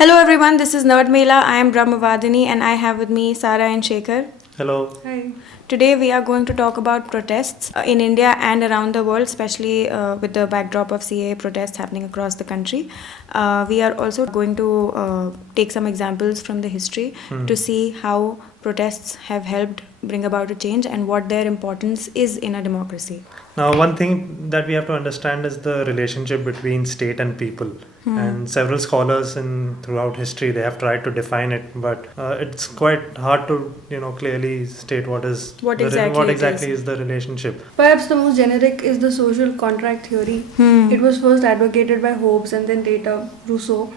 Hello everyone, this is Nerd Mela. I am Brahmavadini and I have with me Sara and Shekhar. Hello. Hi. Today we are going to talk about protests in India and around the world, especially with the backdrop of CAA protests happening across the country. We are also going to take some examples from the history to see how protests have helped bring about a change and what their importance is in a democracy. Now, one thing that we have to understand is the relationship between state and people. And several scholars throughout history, they have tried to define it, but it's quite hard to clearly state what exactly is the relationship. Perhaps the most generic is the social contract theory. It was first advocated by Hobbes and then later Rousseau,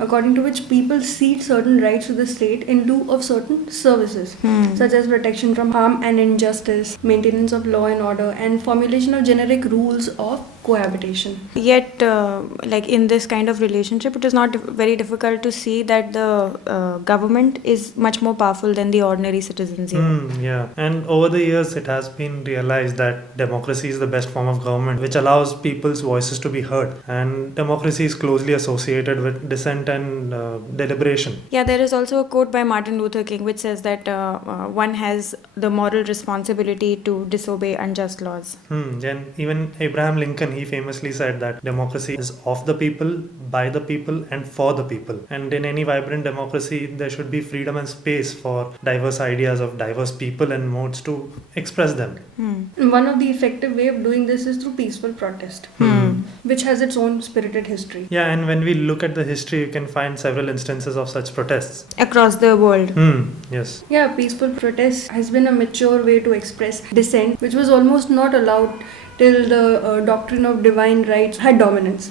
according to which people cede certain rights to the state in lieu of certain services, such as protection from harm and injustice, maintenance of law and order, and formulation of generic rules of cohabitation. Yet, like in this kind of relationship, it is not very difficult to see that the government is much more powerful than the ordinary citizens here. Yeah, and over the years, it has been realized that democracy is the best form of government, which allows people's voices to be heard. And democracy is closely associated with dissent and deliberation. Yeah, there is also a quote by Martin Luther King which says that one has the moral responsibility to disobey unjust laws. And even Abraham Lincoln, he famously said that democracy is of the people, by the people, and for the people. And in any vibrant democracy, there should be freedom and space for diverse ideas of diverse people and modes to express them. One of the effective way of doing this is through peaceful protest, which has its own spirited history. Yeah, and when we look at the history, you can find several instances of such protests Across the world. Yes. Yeah, peaceful protest has been a mature way to express dissent, which was almost not allowed till the doctrine of divine rights had dominance.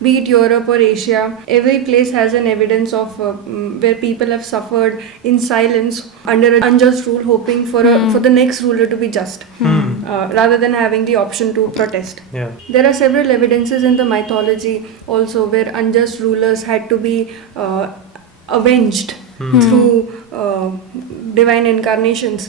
Be it Europe or Asia, every place has an evidence of where people have suffered in silence under an unjust rule, hoping for the next ruler to be just, rather than having the option to protest. Yeah. There are several evidences in the mythology also where unjust rulers had to be avenged through divine incarnations.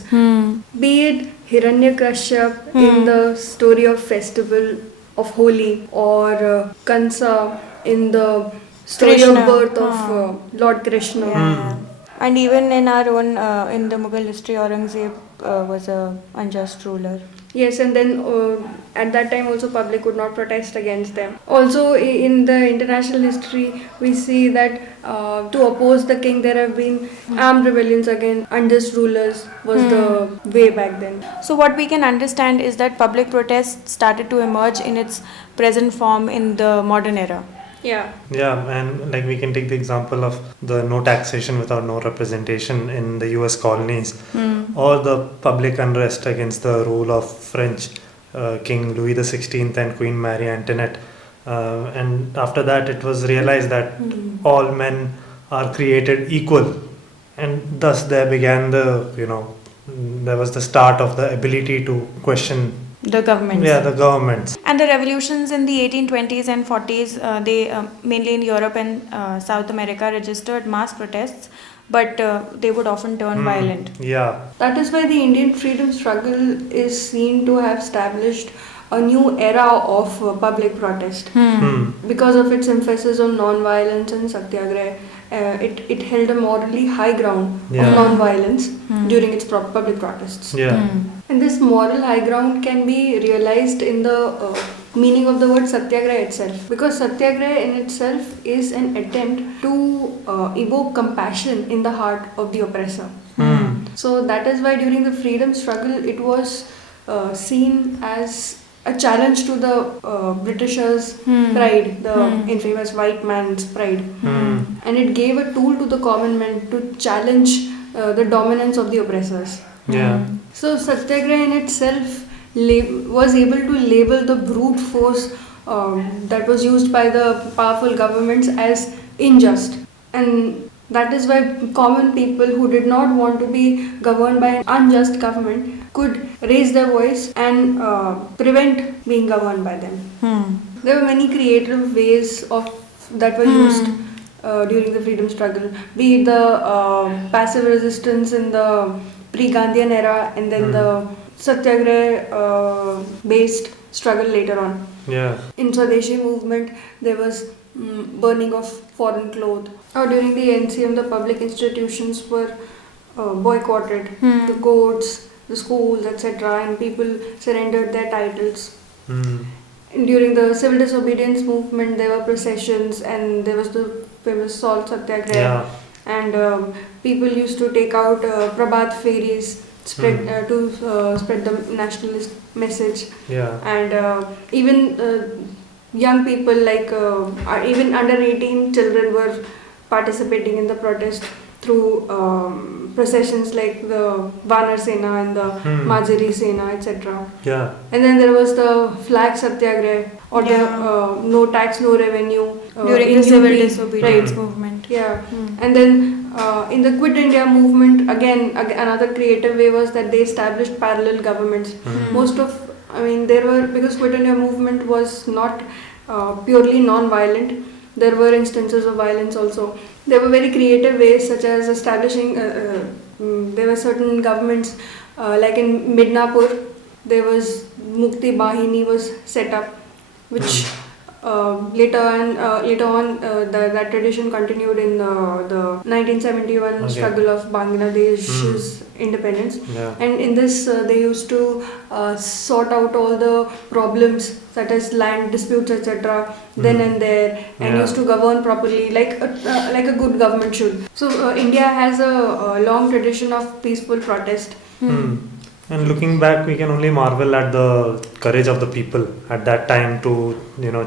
Be it Hiranyakashyap in the story of festival of Holi, or Kansa in the story Krishna. of birth of Lord Krishna. Yeah. And even in our own, in the Mughal history, Aurangzeb was a unjust ruler. Yes, and then at that time also public would not protest against them. Also in the international history, we see that to oppose the king there have been armed rebellions against unjust rulers was the way back then. So what we can understand is that public protest started to emerge in its present form in the modern era. Yeah. Yeah, and like we can take the example of the no taxation without no representation in the US colonies, or the public unrest against the rule of French King Louis XVI and Queen Marie Antoinette. And after that, it was realized that all men are created equal, and thus there began there was the start of the ability to question The governments. the governments. And the revolutions in the 1820s and 40s, they mainly in Europe and South America registered mass protests, but they would often turn violent. Yeah. That is why the Indian freedom struggle is seen to have established a new era of public protest. Because of its emphasis on non-violence and satyagraha, it held a morally high ground of non-violence during its public protests. Yeah. And this moral high ground can be realized in the meaning of the word satyagraha itself, because satyagraha in itself is an attempt to evoke compassion in the heart of the oppressor. So that is why during the freedom struggle it was seen as a challenge to the Britishers' pride, the infamous white man's pride. And it gave a tool to the common man to challenge the dominance of the oppressors. Yeah. So Satyagraha in itself was able to label the brute force that was used by the powerful governments as unjust. And that is why common people who did not want to be governed by an unjust government could raise their voice and prevent being governed by them. There were many creative ways that were used during the freedom struggle, be it the passive resistance in the pre-Gandhian era and then the satyagraha based struggle later on. Yeah. In Swadeshi movement, there was burning of foreign clothes. Or during the NCM, the public institutions were boycotted, the courts, the schools, etc., and people surrendered their titles. And during the civil disobedience movement, there were processions, and there was the famous salt satyagraha, and people used to take out Prabhat ferries to spread the nationalist message. And even young people, like even under 18 children, were participating in the protest through processions like the Vanar Sena and the Majari Sena, etc. And then there was the flag satyagraha, or the no tax, no revenue during the civil disobedience movement. And then in the Quit India movement, again another creative way was that they established parallel governments. Because Quit India movement was not purely non-violent, there were instances of violence also. There were very creative ways, such as establishing, there were certain governments, like in Midnapur, there was Mukti Bahini was set up, which later on that tradition continued in the 1971 struggle of Bangladesh's independence. And in this, they used to sort out all the problems, such as land disputes, etc., then and there, and used to govern properly, like a good government should. So India has a long tradition of peaceful protest. And looking back, we can only marvel at the courage of the people at that time to,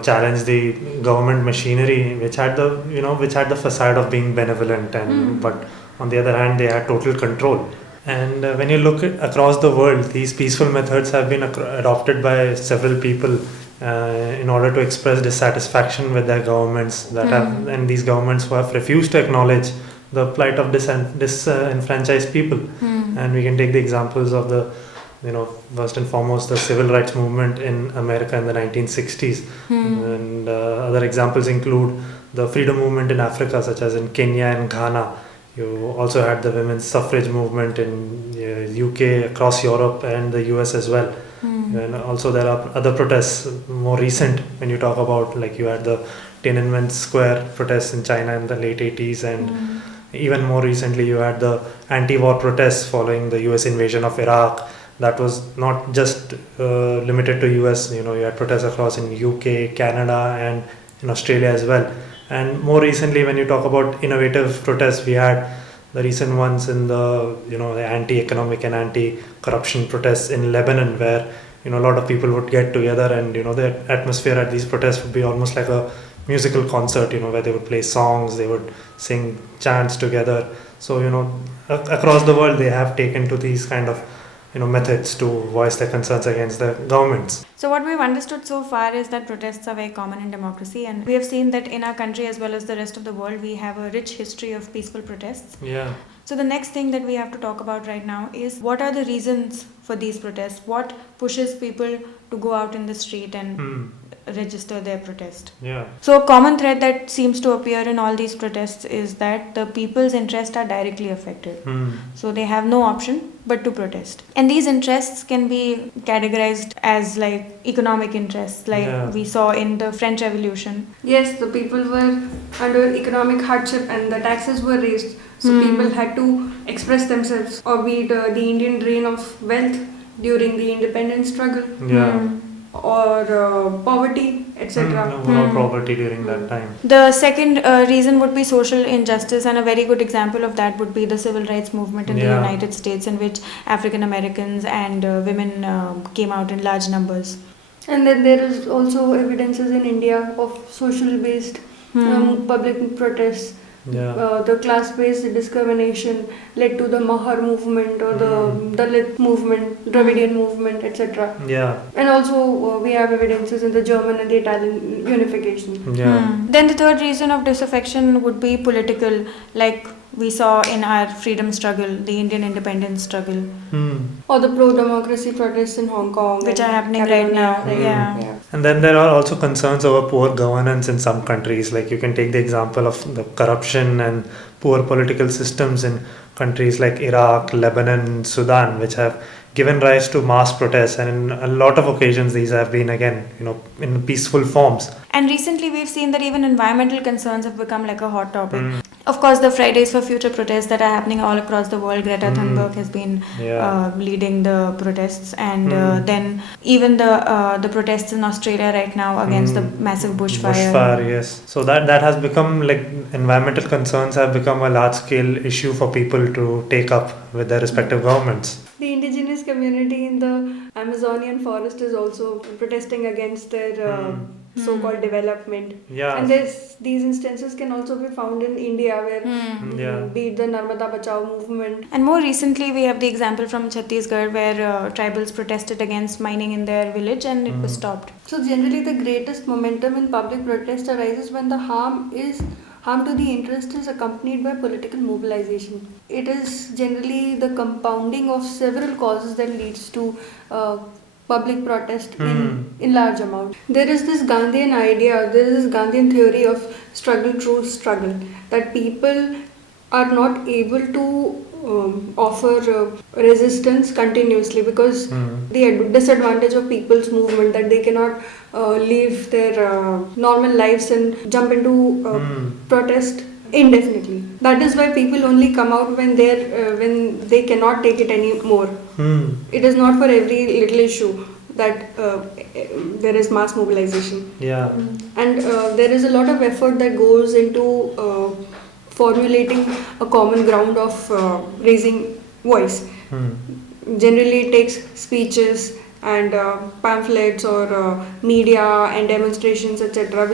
challenge the government machinery, which had the facade of being benevolent, and but on the other hand, they had total control. And when you look across the world, these peaceful methods have been adopted by several people in order to express dissatisfaction with their governments and these governments who have refused to acknowledge the plight of disenfranchised people. And we can take the examples of the, first and foremost, the civil rights movement in America in the 1960s. And other examples include the freedom movement in Africa, such as in Kenya and Ghana. You also had the women's suffrage movement in UK, across Europe and the US as well. And also there are other protests more recent when you talk about, like you had the Tiananmen Square protests in China in the late 80s, and even more recently you had the anti-war protests following the US invasion of Iraq. That was not just limited to US, you had protests across in UK, Canada and in Australia as well. And more recently, when you talk about innovative protests, we had the recent ones in the the anti-economic and anti-corruption protests in Lebanon, where a lot of people would get together, and the atmosphere at these protests would be almost like a musical concert, where they would play songs, they would sing chants together. So across the world they have taken to these kind of methods to voice their concerns against the governments. So what we've understood so far is that protests are very common in democracy, and we have seen that in our country as well as the rest of the world, we have a rich history of peaceful protests. So the next thing that we have to talk about right now is, what are the reasons for these protests? What pushes people to go out in the street and register their protest? So a common thread that seems to appear in all these protests is that the people's interests are directly affected. So they have no option but to protest. And these interests can be categorized as like economic interests, like we saw in the French Revolution. Yes, the people were under economic hardship and the taxes were raised. So people had to express themselves, or be it the Indian drain of wealth during the independence struggle. Or poverty, etc. Overall poverty during that time. The second reason would be social injustice, and a very good example of that would be the civil rights movement in the United States, in which African Americans and women came out in large numbers. And then there is also evidences in India of social based public protests. The class-based discrimination led to the Mahar movement, or the Dalit movement, Dravidian movement, etc. And also we have evidences in the German and the Italian unification. Then the third reason of disaffection would be political, like we saw in our freedom struggle, the Indian independence struggle. Or the pro-democracy protests in Hong Kong, which are happening right now. And then there are also concerns over poor governance in some countries. Like you can take the example of the corruption and poor political systems in countries like Iraq, Lebanon, Sudan, which have given rise to mass protests, and in a lot of occasions these have been again, in peaceful forms. And recently we've seen that even environmental concerns have become like a hot topic. Of course, the Fridays for Future protests that are happening all across the world, Greta Thunberg has been leading the protests, and then even the protests in Australia right now against the massive bushfire. Bushfire, yes. So that has become, like, environmental concerns have become a large scale issue for people to take up with their respective governments. The indigenous community in the Amazonian forest is also protesting against their so-called development. Yeah. And these instances can also be found in India, where be it the Narmada Bachao movement. And more recently, we have the example from Chhattisgarh where tribals protested against mining in their village and it was stopped. So generally, the greatest momentum in public protest arises when the harm to the interest is accompanied by political mobilization. It is generally the compounding of several causes that leads to public protest in large amount. There is this Gandhian idea, there is this Gandhian theory of struggle through struggle, that people are not able to offer resistance continuously because the disadvantage of people's movement, that they cannot leave their normal lives and jump into protest indefinitely. That is why people only come out when they cannot take it anymore. It is not for every little issue that there is mass mobilization. Yeah. And there is a lot of effort that goes into formulating a common ground of raising voice. Generally, it takes speeches and pamphlets or media and demonstrations, etc.,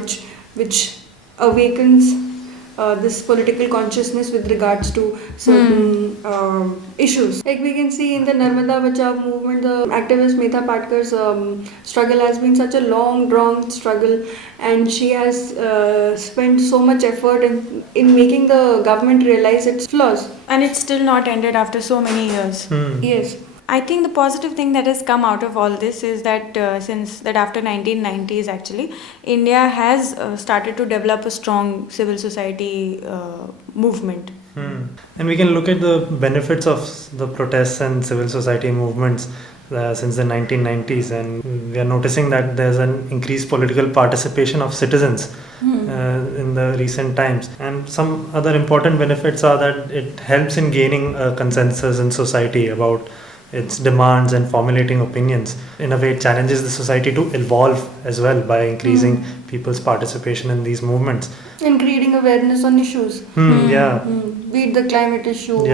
which awakens this political consciousness with regards to certain issues. Like we can see in the Narmada Bachao movement, the activist Metha Patkar's struggle has been such a long, drawn struggle, and she has spent so much effort in making the government realize its flaws. And it's still not ended after so many years. Yes. I think the positive thing that has come out of all this is that since that after 1990s actually, India has started to develop a strong civil society movement. And we can look at the benefits of the protests and civil society movements since the 1990s, and we are noticing that there's an increased political participation of citizens in the recent times. And some other important benefits are that it helps in gaining a consensus in society about its demands and formulating opinions. In a way, it challenges the society to evolve as well by increasing people's participation in these movements. And creating awareness on issues. Be it the climate issues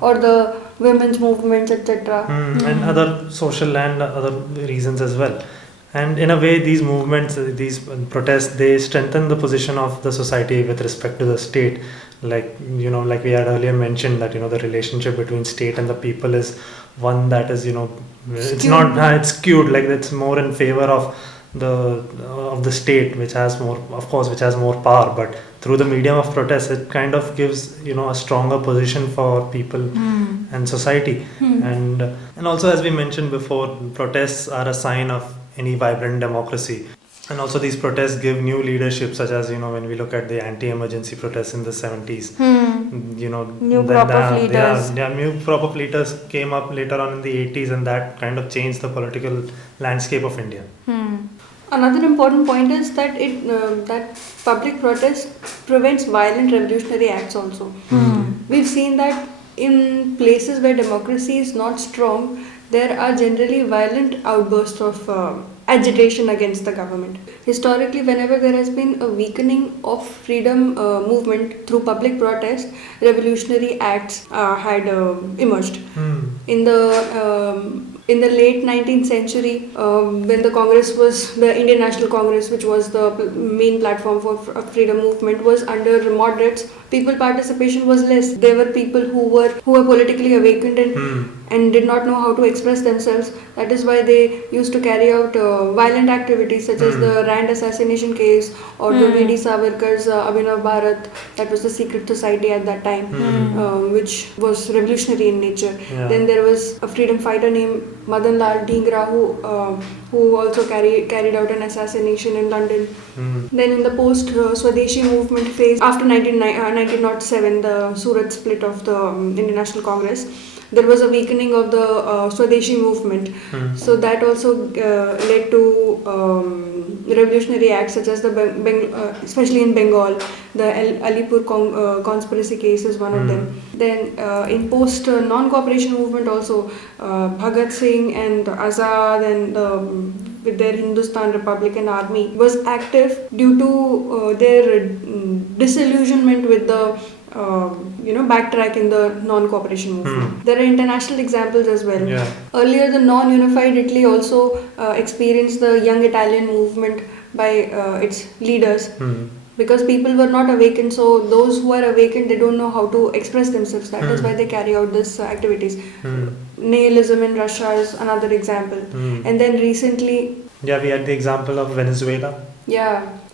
or the women's movements, etc. And other social and other reasons as well. And in a way, these movements, these protests, they strengthen the position of the society with respect to the state. Like we had earlier mentioned that, the relationship between state and the people is one that is, it's skewed, like it's more in favor of the state, which has more power, but through the medium of protest, it kind of gives, a stronger position for people and society. And also, as we mentioned before, protests are a sign of any vibrant democracy. And also these protests give new leadership, such as, when we look at the anti-emergency protests in the 70s. New crop of leaders. New crop of leaders came up later on in the 80s, and that kind of changed the political landscape of India. Another important point is that that public protest prevents violent revolutionary acts also. We've seen that in places where democracy is not strong, there are generally violent outbursts of agitation against the government. Historically, whenever there has been a weakening of freedom movement through public protest, revolutionary acts had emerged. In the late 19th century, when the Indian National Congress, which was the main platform for freedom movement, was under moderates, people participation was less. There were people who were politically awakened and did not know how to express themselves. That is why they used to carry out violent activities such as the Rand assassination case or the V.D. Savarkar's Abhinav Bharat, that was the secret society at that time, which was revolutionary in nature. Then there was a freedom fighter named Madan Lal Dhingra who also carried out an assassination in London. Then in the post-Swadeshi movement phase, after 1907, the Surat split of the Indian National Congress, there was a weakening of the Swadeshi movement. So that also led to revolutionary acts such as especially in Bengal, the Alipur conspiracy case is one of them. Then in post non-cooperation movement also, Bhagat Singh and Azad and with their Hindustan Republican Army was active due to their disillusionment with the backtrack in the non-cooperation movement. There are international examples as well. Yeah. Earlier, the non-unified Italy also experienced the young Italian movement by its leaders. Because people were not awakened, so those who are awakened, they don't know how to express themselves. That is why they carry out these activities. Nihilism in Russia is another example. And then recently, we had the example of Venezuela.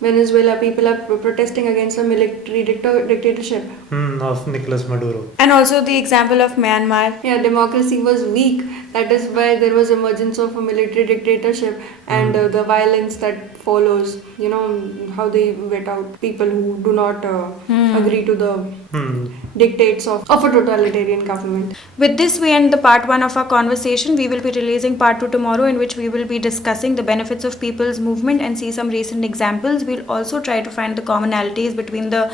Venezuela, people are protesting against a military dictatorship. Of Nicolas Maduro. And also the example of Myanmar. Democracy was weak. That is why there was emergence of a military dictatorship and the violence that follows. How they vet out people who do not agree to the dictates of a totalitarian government. With this, we end the part 1 of our conversation. We will be releasing part 2 tomorrow, in which we will be discussing the benefits of people's movement and see some recent examples. We'll also try to find the commonalities between the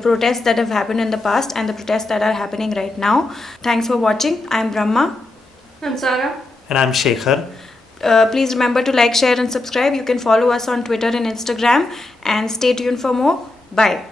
protests that have happened in the past and the protests that are happening right now. Thanks for watching. I'm Brahma. I'm Sarah. And I'm Shekhar. Please remember to like, share and subscribe. You can follow us on Twitter and Instagram, and stay tuned for more. Bye.